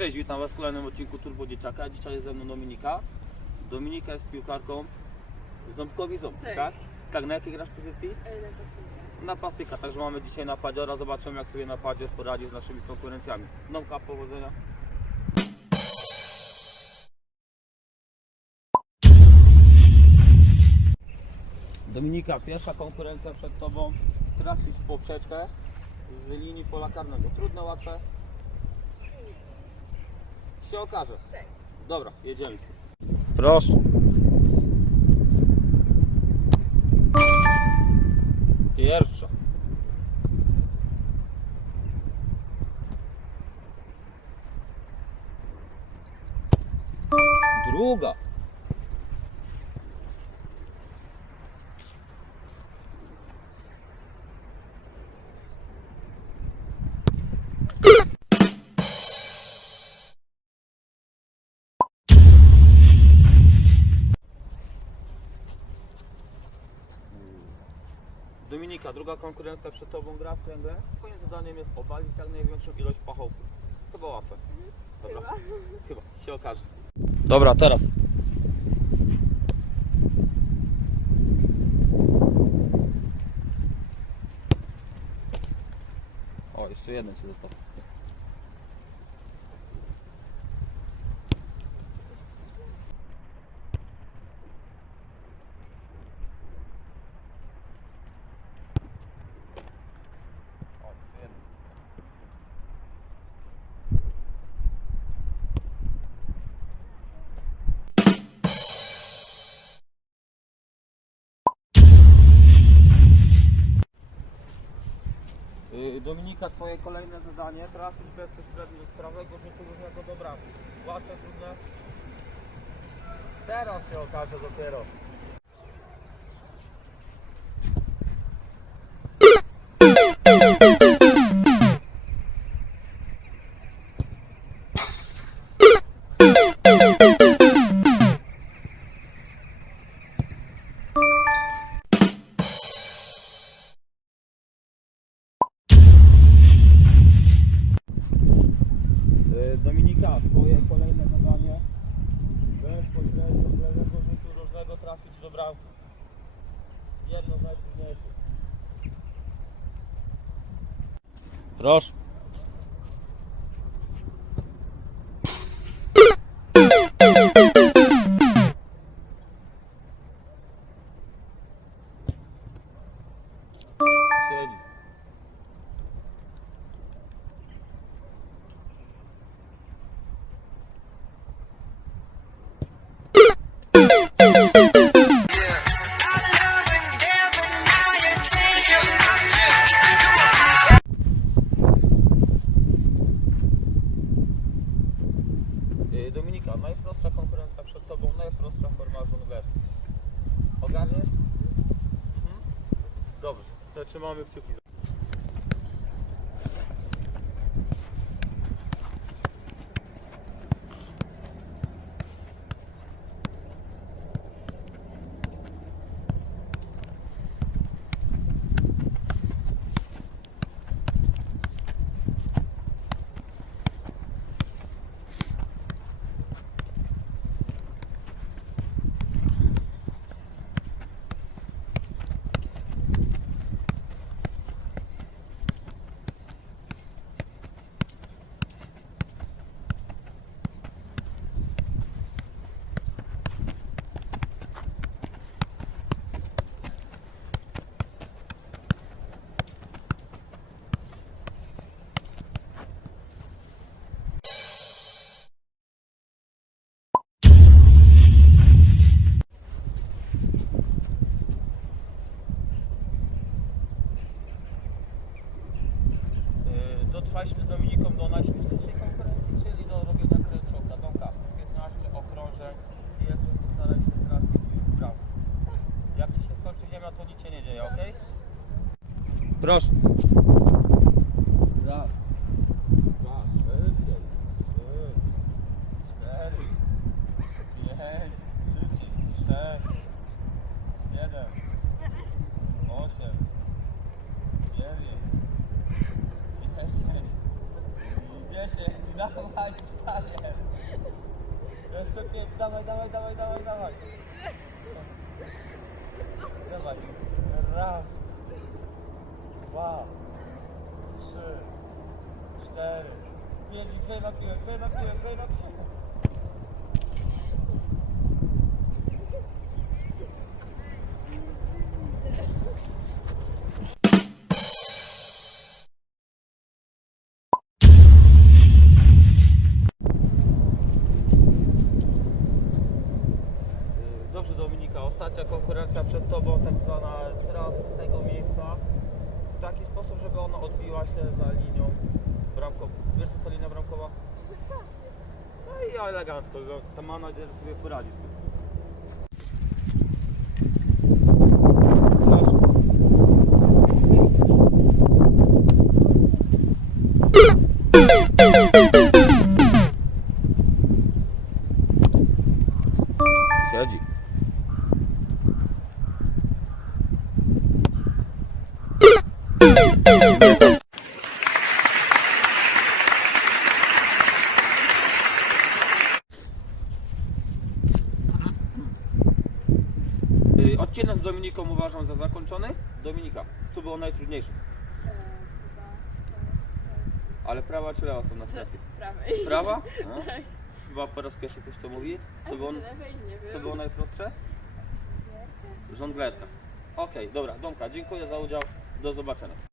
Cześć, witam Was w kolejnym odcinku Turbo Dzieciaka. Dzisiaj jest ze mną Dominika. Dominika jest piłkarką ząbkowi ząb, Tak. tak? Tak, na jakiej grasz pozycji? E, napastnika. Napastyka, także mamy dzisiaj napadziora. Zobaczymy jak sobie napadzior poradzi z naszymi konkurencjami. Domka, powodzenia. Dominika, pierwsza konkurencja przed Tobą. Trafić w poprzeczkę z linii pola karnego. Trudne, łatwe? Się okaże. Dobra, jedziemy. Proszę. Pierwsza. Druga. Druga konkurencja przed Tobą gra w tę grę. Twoim zadaniem jest obalić jak największą ilość pachołków. Chyba łatwe. Dobra. Chyba. Chyba, się okaże. Dobra, teraz. O, jeszcze jeden się został. Dominika, twoje kolejne zadanie. Trafić bezpośrednio z prawego rzutu różnego do bramki. Łatwe, trudne? Teraz się okaże dopiero. Proszę. Trzymamy kciuki. Yy, Dotrwaliśmy z Dominiką do najśmieszniejszej konkurencji, czyli do robienia kręciołka. Domka, 15 okrążeń i jeszcze postaraj się trafić w bramkę. Jak Ci się skończy ziemia, to nic się nie dzieje, ok? Proszę. Raz, dwa, szybciej, trzy, cztery, pięć, szybciej, sześć, siedem, osiem, dziewięć, 10, 10, Dawaj, wstajesz. Jeszcze pięć, dawaj, dawaj, dawaj, dawaj, dawaj. Dawaj. Raz, dwa, trzy, cztery, pięć i grzej na piłę, grzej na piłę, grzej na piłę. Dobrze Dominika, ostatnia konkurencja przed Tobą, tak zwana teraz z tego miejsca w taki sposób, żeby ona odbiła się za linią bramkową. Wiesz co to linia bramkowa? No i elegancko, go- to mam nadzieję, że sobie poradzisz. Siedzi. Odcinek z Dominiką uważam za zakończony. Dominika, co było najtrudniejsze? Ale prawa czy lewa są na? Z prawej. Prawa? No. Chyba po raz pierwszy ktoś to mówi. Co było, lewej nie wiem. co było najprostsze? Żonglerka. Okej, dobra, Domka, dziękuję za udział. Do zobaczenia.